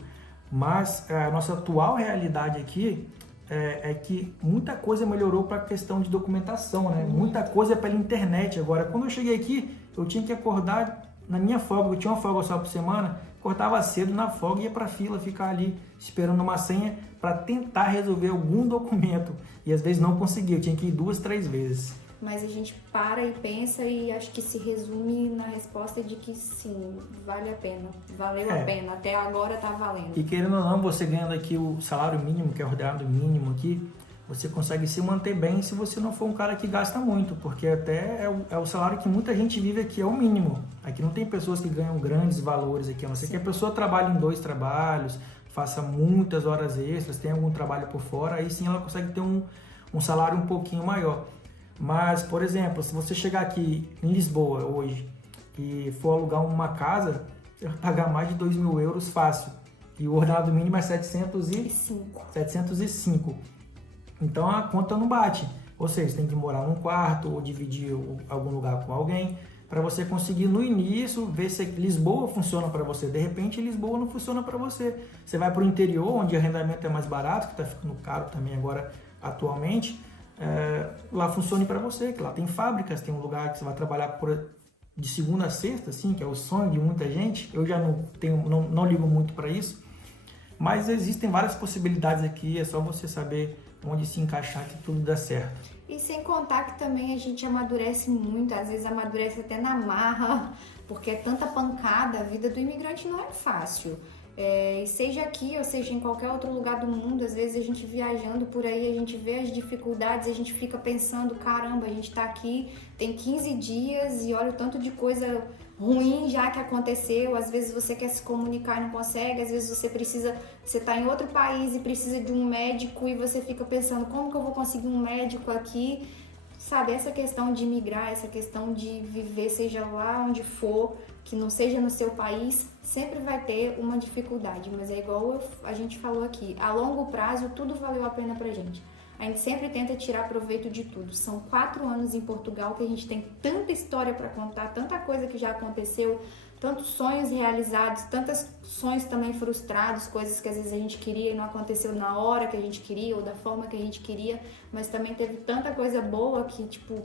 Mas a nossa atual realidade aqui é que muita coisa melhorou para a questão de documentação, né? Muita coisa é pela internet. Agora, quando eu cheguei aqui, eu tinha que acordar na minha folga, eu tinha uma folga só por semana, acordava cedo na folga e ia para a fila, ficar ali esperando uma senha para tentar resolver algum documento. E às vezes não conseguia, eu tinha que ir 2, 3 vezes. Mas a gente para e pensa e acho que se resume na resposta de que sim, vale a pena. Valeu a pena, até agora tá valendo. E querendo ou não, você ganhando aqui o salário mínimo, que é o ordenado mínimo aqui, você consegue se manter bem se você não for um cara que gasta muito, porque até é o salário que muita gente vive aqui, é o mínimo. Aqui não tem pessoas que ganham grandes valores aqui, a não ser que a pessoa trabalhe em 2 trabalhos, faça muitas horas extras, tenha algum trabalho por fora, aí sim ela consegue ter um salário um pouquinho maior. Mas, por exemplo, se você chegar aqui em Lisboa hoje e for alugar uma casa, você vai pagar mais de 2.000 euros fácil. E o ordenado mínimo é 705. Então a conta não bate. Ou seja, você tem que morar num quarto ou dividir algum lugar com alguém para você conseguir no início ver se Lisboa funciona para você. De repente Lisboa não funciona para você. Você vai para o interior, onde o arrendamento é mais barato, que está ficando caro também agora atualmente. Lá funcione para você, que lá tem fábricas, tem um lugar que você vai trabalhar de segunda a sexta, assim, que é o sonho de muita gente. Eu já não ligo muito para isso, mas existem várias possibilidades aqui, é só você saber onde se encaixar que tudo dá certo. E sem contar que também a gente amadurece muito, às vezes amadurece até na marra, porque é tanta pancada, a vida do imigrante não é fácil. E seja aqui ou seja em qualquer outro lugar do mundo, às vezes a gente viajando por aí, a gente vê as dificuldades, a gente fica pensando, caramba, a gente tá aqui, tem 15 dias e olha o tanto de coisa ruim já que aconteceu. Às vezes você quer se comunicar e não consegue, às vezes você tá em outro país e precisa de um médico e você fica pensando, como que eu vou conseguir um médico aqui? Sabe, essa questão de migrar, essa questão de viver, seja lá onde for, que não seja no seu país, sempre vai ter uma dificuldade, mas é igual a gente falou aqui, a longo prazo tudo valeu a pena pra gente. A gente sempre tenta tirar proveito de tudo. São 4 anos em Portugal que a gente tem tanta história para contar, tanta coisa que já aconteceu, tantos sonhos realizados, tantos sonhos também frustrados, coisas que às vezes a gente queria e não aconteceu na hora que a gente queria ou da forma que a gente queria, mas também teve tanta coisa boa que, tipo,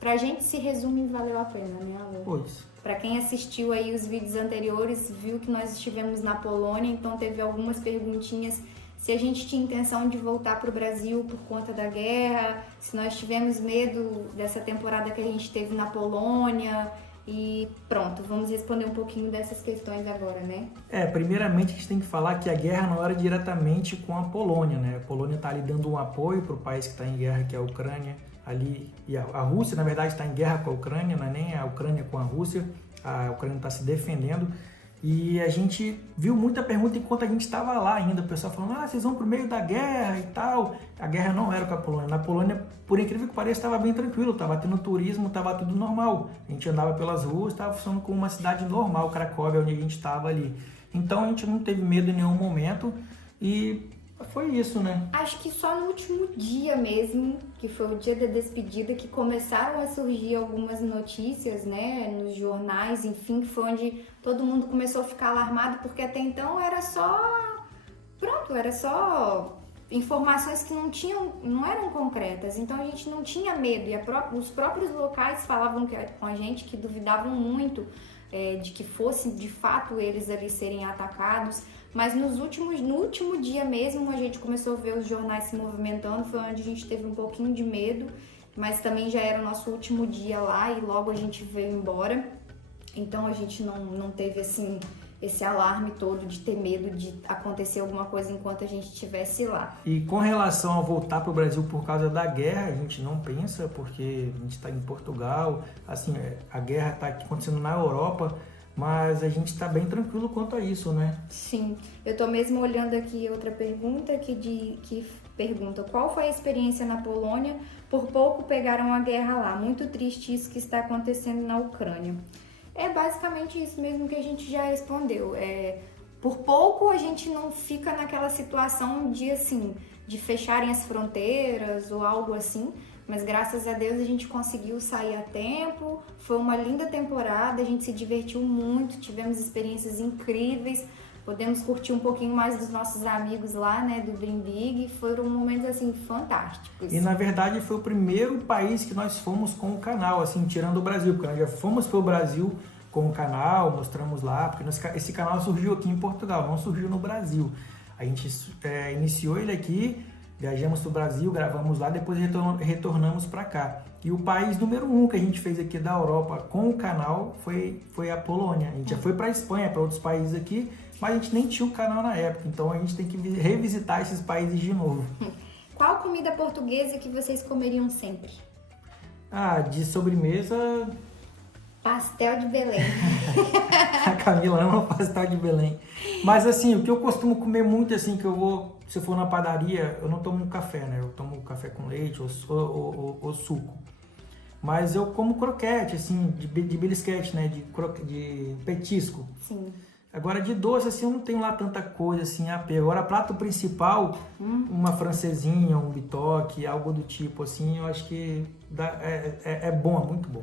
pra gente se resume em valeu a pena, né, Alô? Pois. Pra quem assistiu aí os vídeos anteriores, viu que nós estivemos na Polônia, então teve algumas perguntinhas se a gente tinha intenção de voltar para o Brasil por conta da guerra, se nós tivemos medo dessa temporada que a gente teve na Polônia. E pronto, vamos responder um pouquinho dessas questões agora, né? Primeiramente a gente tem que falar que a guerra não era diretamente com a Polônia, né? A Polônia está ali dando um apoio para o país que está em guerra, que é a Ucrânia. Ali, e a Rússia, na verdade, está em guerra com a Ucrânia, não é nem a Ucrânia com a Rússia. A Ucrânia está se defendendo. E a gente viu muita pergunta enquanto a gente estava lá ainda. O pessoal falando, vocês vão pro meio da guerra e tal. A guerra não era com a Polônia. Na Polônia, por incrível que pareça, estava bem tranquilo. Estava tendo turismo, estava tudo normal. A gente andava pelas ruas, estava funcionando como uma cidade normal, Cracóvia, onde a gente estava ali. Então a gente não teve medo em nenhum momento e foi isso, né? Acho que só no último dia mesmo, que foi o dia da despedida, que começaram a surgir algumas notícias, né, nos jornais, enfim, que foi onde todo mundo começou a ficar alarmado, porque até então era só informações que não eram concretas, então a gente não tinha medo, e os próprios locais falavam com a gente que duvidavam muito de que fosse de fato eles ali serem atacados. Mas no último dia mesmo a gente começou a ver os jornais se movimentando, foi onde a gente teve um pouquinho de medo, mas também já era o nosso último dia lá e logo a gente veio embora. Então a gente não teve assim esse alarme todo de ter medo de acontecer alguma coisa enquanto a gente estivesse lá. E com relação a voltar para o Brasil por causa da guerra, a gente não pensa, porque a gente está em Portugal, assim, a guerra está acontecendo na Europa. mas a gente está bem tranquilo quanto a isso, né? Sim, eu tô mesmo olhando aqui outra pergunta que pergunta qual foi a experiência na Polônia, por pouco pegaram a guerra lá, muito triste isso que está acontecendo na Ucrânia. É basicamente isso mesmo que a gente já respondeu, por pouco a gente não fica naquela situação de assim, de fecharem as fronteiras ou algo assim, mas graças a Deus a gente conseguiu sair a tempo, foi uma linda temporada, a gente se divertiu muito, tivemos experiências incríveis, podemos curtir um pouquinho mais dos nossos amigos lá, né, do Dream Big, foram momentos assim fantásticos. E na verdade foi o primeiro país que nós fomos com o canal, assim, tirando o Brasil, porque nós já fomos para o Brasil com o canal, mostramos lá, porque esse canal surgiu aqui em Portugal, não surgiu no Brasil. A gente iniciou ele aqui, viajamos para o Brasil, gravamos lá, depois retornamos para cá. E o país número 1 que a gente fez aqui da Europa com o canal foi a Polônia. A gente já foi para a Espanha, para outros países aqui, mas a gente nem tinha o canal na época, então a gente tem que revisitar esses países de novo. Qual comida portuguesa que vocês comeriam sempre? De sobremesa... Pastel de Belém. A Camila ama pastel de Belém. Mas assim, o que eu costumo comer muito, assim, se eu for na padaria, eu não tomo café, né? Eu tomo café com leite ou suco. Mas eu como croquete, assim, de belisquete, né? De petisco. Sim. Agora, de doce, assim, eu não tenho lá tanta coisa, assim, apego. Agora, prato principal, uma francesinha, um bitoque, algo do tipo, assim, eu acho que é bom, é muito bom.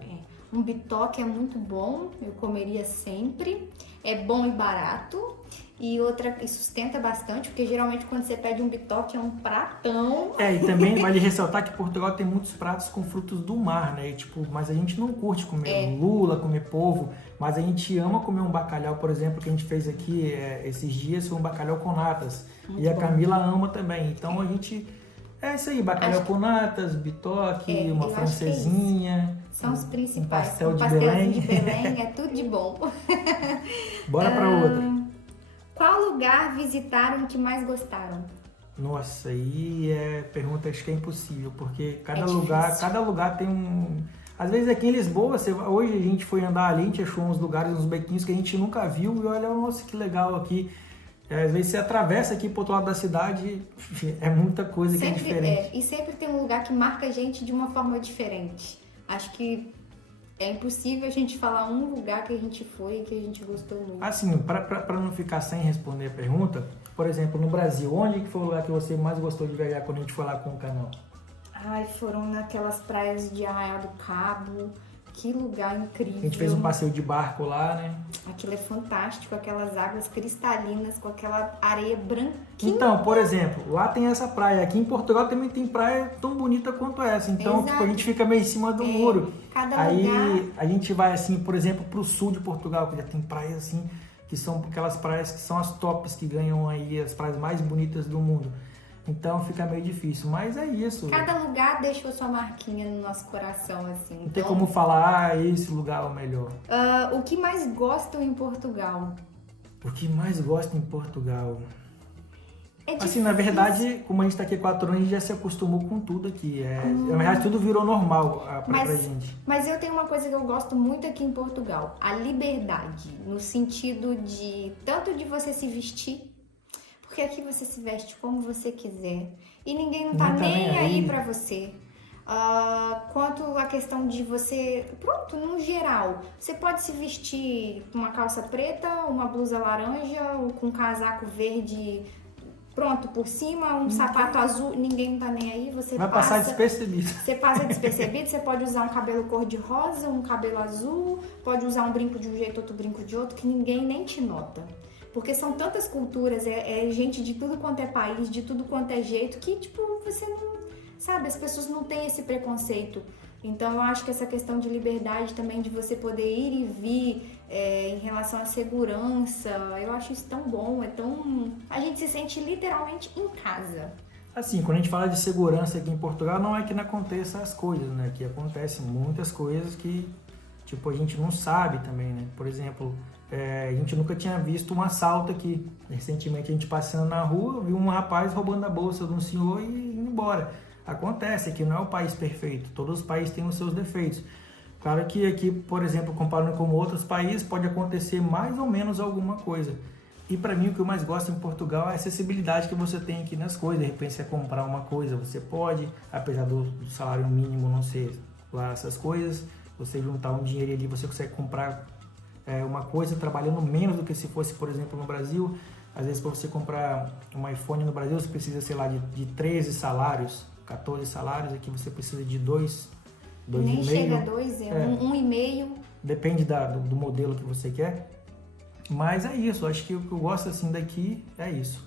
Um bitoque é muito bom, eu comeria sempre. É bom e barato. E sustenta bastante, porque geralmente quando você pede um bitoque é um pratão. E também vale ressaltar que Portugal tem muitos pratos com frutos do mar, né? Mas a gente não curte comer lula, comer polvo, mas a gente ama comer um bacalhau, por exemplo, que a gente fez aqui esses dias, foi um bacalhau com natas. Muito e a Camila ama também. Então a gente... É isso aí, bacalhau com natas, bitoque, uma francesinha. São os principais. Um pastel de Belém. De Belém é tudo de bom. Bora para outra. Qual lugar visitaram que mais gostaram? Nossa, aí pergunta, acho que é impossível, porque cada lugar tem um... Às vezes aqui em Lisboa, hoje a gente foi andar ali, a gente achou uns lugares, uns bequinhos que a gente nunca viu e olha, nossa, que legal aqui. Às vezes você atravessa aqui pro outro lado da cidade, é muita coisa que é diferente. E sempre tem um lugar que marca a gente de uma forma diferente. Acho que é impossível a gente falar um lugar que a gente foi e que a gente gostou muito. Assim, para não ficar sem responder a pergunta, por exemplo, no Brasil, onde que foi o lugar que você mais gostou de viajar quando a gente foi lá com o canal? Foram naquelas praias de Arraial do Cabo. Que lugar incrível. A gente fez um passeio de barco lá, né? Aquilo é fantástico, aquelas águas cristalinas, com aquela areia branquinha. Então, por exemplo, lá tem essa praia. Aqui em Portugal também tem praia tão bonita quanto essa. Então, a gente fica meio em cima do muro. Aí a gente vai, assim, por exemplo, pro sul de Portugal, que já tem praias, assim, que são aquelas praias que são as tops, que ganham aí as praias mais bonitas do mundo. Então fica meio difícil, mas é isso. Cada lugar deixou sua marquinha no nosso coração, assim. Não tem como falar, esse lugar é o melhor. O que mais gostam em Portugal? O que mais gosto em Portugal? É assim, na verdade, como a gente está aqui há 4 anos, a gente já se acostumou com tudo aqui. Na verdade, tudo virou normal pra gente. Mas eu tenho uma coisa que eu gosto muito aqui em Portugal. A liberdade, no sentido de tanto de você se vestir, porque aqui você se veste como você quiser e ninguém não tá nem aí pra você. Quanto a questão de você, pronto, no geral, você pode se vestir com uma calça preta, uma blusa laranja ou com um casaco verde, pronto, por cima, um sapato azul, ninguém tá nem aí, você vai passar despercebido. Você passa despercebido, você pode usar um cabelo cor-de-rosa, um cabelo azul, pode usar um brinco de um jeito, outro brinco de outro, que ninguém nem te nota. Porque são tantas culturas, gente de tudo quanto é país, de tudo quanto é jeito, que, tipo, você não... Sabe, as pessoas não têm esse preconceito. Então, eu acho que essa questão de liberdade também, de você poder ir e vir em relação à segurança, eu acho isso tão bom, a gente se sente literalmente em casa. Assim, quando a gente fala de segurança aqui em Portugal, não é que não aconteça as coisas, né? Que acontecem muitas coisas que, tipo, a gente não sabe também, né? Por exemplo... a gente nunca tinha visto um assalto aqui. Recentemente a gente passando na rua, viu um rapaz roubando a bolsa de um senhor e indo embora. Acontece, aqui não é o país perfeito, todos os países têm os seus defeitos. Claro que aqui, por exemplo, comparando com outros países, pode acontecer mais ou menos alguma coisa. E para mim o que eu mais gosto em Portugal é a acessibilidade que você tem aqui nas coisas. De repente você comprar uma coisa, você pode, apesar do salário mínimo não ser lá essas coisas, você juntar um dinheiro ali, você consegue comprar uma coisa trabalhando menos do que se fosse, por exemplo, no Brasil. Às vezes para você comprar um iPhone no Brasil você precisa, sei lá, de 13 salários, 14 salários, aqui você precisa de 2. Nem chega a 2, um e meio. Depende do modelo que você quer. Mas é isso, acho que o que eu gosto assim daqui é isso.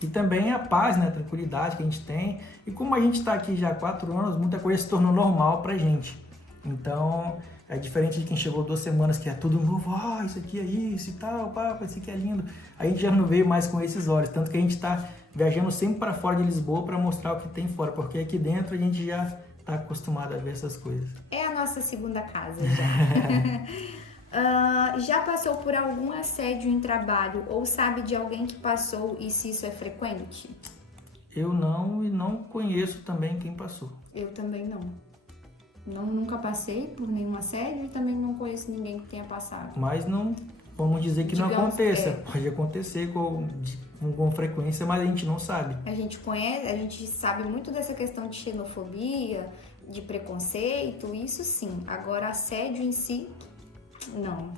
E também a paz, né, a tranquilidade que a gente tem. E como a gente está aqui já há 4 anos, muita coisa se tornou normal pra gente. Então, é diferente de quem chegou 2 semanas que é tudo novo. Isso aqui é isso e tal, papo, isso aqui é lindo. A gente já não veio mais com esses olhos. Tanto que a gente está viajando sempre para fora de Lisboa para mostrar o que tem fora. Porque aqui dentro a gente já está acostumado a ver essas coisas. É a nossa segunda casa já. Já passou por algum assédio em trabalho ou sabe de alguém que passou e se isso é frequente? Eu não, e não conheço também quem passou. Eu também não. Nunca passei por nenhum assédio e também não conheço ninguém que tenha passado. Mas não, vamos dizer que não aconteça. Pode acontecer com frequência, mas a gente não sabe. A gente sabe muito dessa questão de xenofobia, de preconceito, isso sim. Agora, assédio em si, não.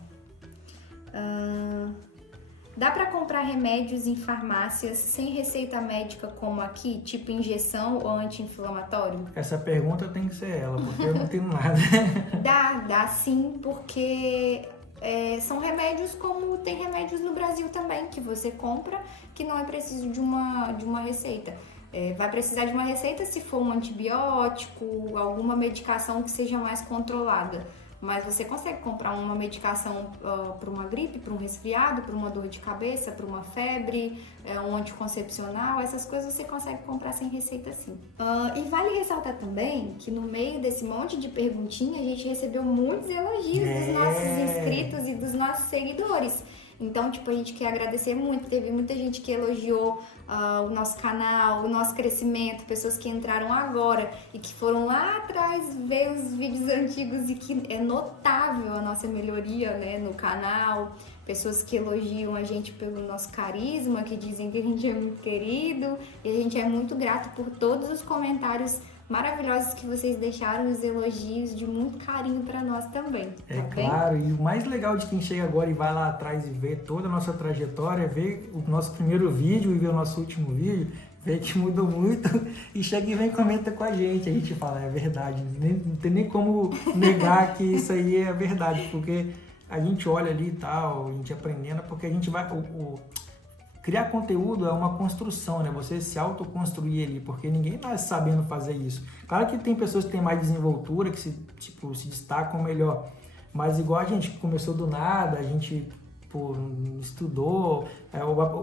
Dá para comprar remédios em farmácias sem receita médica como aqui, tipo injeção ou anti-inflamatório? Essa pergunta tem que ser ela, porque eu não tenho nada. Dá sim, porque são remédios como tem remédios no Brasil também, que você compra, que não é preciso de uma receita. Vai precisar de uma receita se for um antibiótico, alguma medicação que seja mais controlada. Mas você consegue comprar uma medicação para uma gripe, para um resfriado, para uma dor de cabeça, para uma febre, um anticoncepcional, essas coisas você consegue comprar sem receita sim. E vale ressaltar também que no meio desse monte de perguntinha a gente recebeu muitos elogios dos nossos inscritos e dos nossos seguidores. Então, a gente quer agradecer muito. Teve muita gente que elogiou o nosso canal, o nosso crescimento, pessoas que entraram agora e que foram lá atrás ver os vídeos antigos e que é notável a nossa melhoria, né, no canal. Pessoas que elogiam a gente pelo nosso carisma, que dizem que a gente é muito querido. E a gente é muito grato por todos os comentários maravilhosos que vocês deixaram, os elogios de muito carinho para nós também. Claro, e o mais legal de quem chega agora e vai lá atrás e vê toda a nossa trajetória, ver o nosso primeiro vídeo e ver o nosso último vídeo, vê que mudou muito e chega e vem e comenta com a gente. A gente fala, é verdade, não tem nem como negar que isso aí é verdade, porque a gente olha ali e tal, a gente aprendendo, porque a gente vai... Criar conteúdo é uma construção, né? Você se autoconstruir ali, porque ninguém tá sabendo fazer isso. Claro que tem pessoas que têm mais desenvoltura, que se destacam melhor. Mas igual a gente que começou do nada, a gente estudou,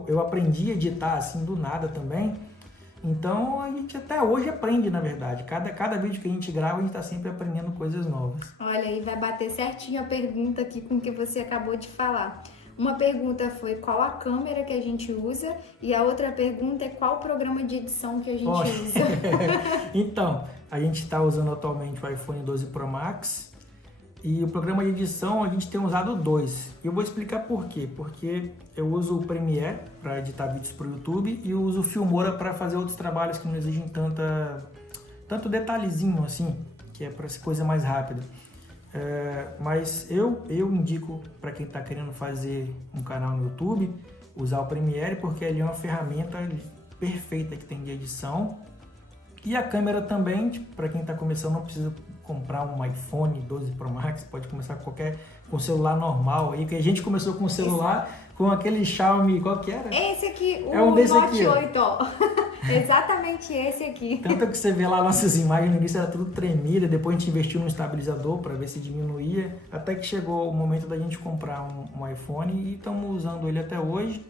eu aprendi a editar assim do nada também. Então a gente até hoje aprende, na verdade. Cada vídeo que a gente grava, a gente tá sempre aprendendo coisas novas. Olha, aí vai bater certinho a pergunta aqui com o que você acabou de falar. Uma pergunta foi qual a câmera que a gente usa e a outra pergunta é qual programa de edição que a gente usa. Então, a gente está usando atualmente o iPhone 12 Pro Max e o programa de edição a gente tem usado 2. E eu vou explicar por quê. Porque eu uso o Premiere para editar vídeos para o YouTube e eu uso o Filmora para fazer outros trabalhos que não exigem tanto detalhezinho assim, que é para ser coisa mais rápida. Mas eu indico para quem está querendo fazer um canal no YouTube usar o Premiere, porque ele é uma ferramenta perfeita que tem de edição. E a câmera também, para quem está começando, não precisa comprar um iPhone 12 Pro Max, pode começar com celular normal aí, que a gente começou com o celular com aquele Xiaomi, qual que era? Esse aqui, o Note aqui, 8, ó. Exatamente esse aqui. Tanto que você vê lá nossas imagens, no início era tudo tremida, depois a gente investiu num estabilizador para ver se diminuía, até que chegou o momento da gente comprar um iPhone e estamos usando ele até hoje.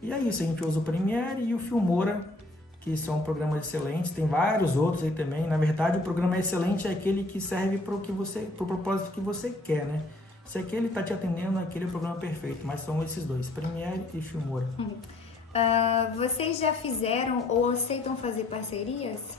E é isso, a gente usa o Premiere e o Filmora, que são programas excelentes, tem vários outros aí também. Na verdade, o programa excelente é aquele que serve para o propósito que você quer, né? Se aquele está te atendendo, aquele é o programa perfeito, mas são esses dois, Premiere e Filmora. Vocês já fizeram ou aceitam fazer parcerias?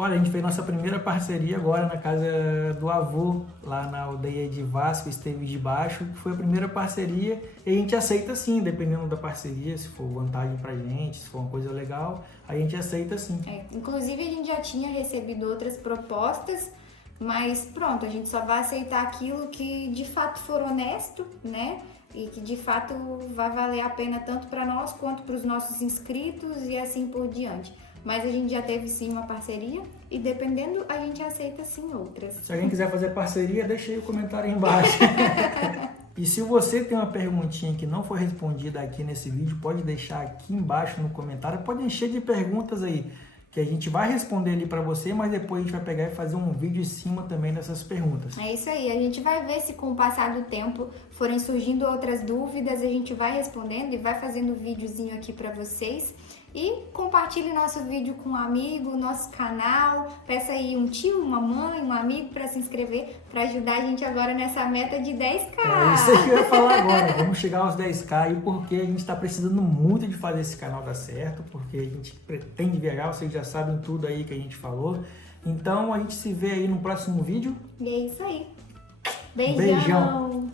Olha, a gente fez nossa primeira parceria agora na casa do avô, lá na aldeia de Vasco, Esteves de Baixo, que foi a primeira parceria e a gente aceita sim, dependendo da parceria, se for vantagem pra gente, se for uma coisa legal, a gente aceita sim. Inclusive a gente já tinha recebido outras propostas, mas pronto, a gente só vai aceitar aquilo que de fato for honesto, né? E que de fato vai valer a pena tanto para nós quanto para os nossos inscritos e assim por diante. Mas a gente já teve sim uma parceria e dependendo a gente aceita sim outras. Se alguém quiser fazer parceria, deixa aí o comentário aí embaixo. E se você tem uma perguntinha que não foi respondida aqui nesse vídeo, pode deixar aqui embaixo no comentário. Pode encher de perguntas aí, que a gente vai responder ali para você, mas depois a gente vai pegar e fazer um vídeo em cima também dessas perguntas. É isso aí, a gente vai ver se com o passar do tempo forem surgindo outras dúvidas, a gente vai respondendo e vai fazendo um videozinho aqui para vocês. E compartilhe nosso vídeo com um amigo, nosso canal, peça aí um tio, uma mãe, um amigo para se inscrever, para ajudar a gente agora nessa meta de 10k. É isso aí que eu ia falar agora, vamos chegar aos 10k e porque a gente está precisando muito de fazer esse canal dar certo, porque a gente pretende viajar, vocês já sabem tudo aí que a gente falou. Então a gente se vê aí no próximo vídeo. E é isso aí. Beijão.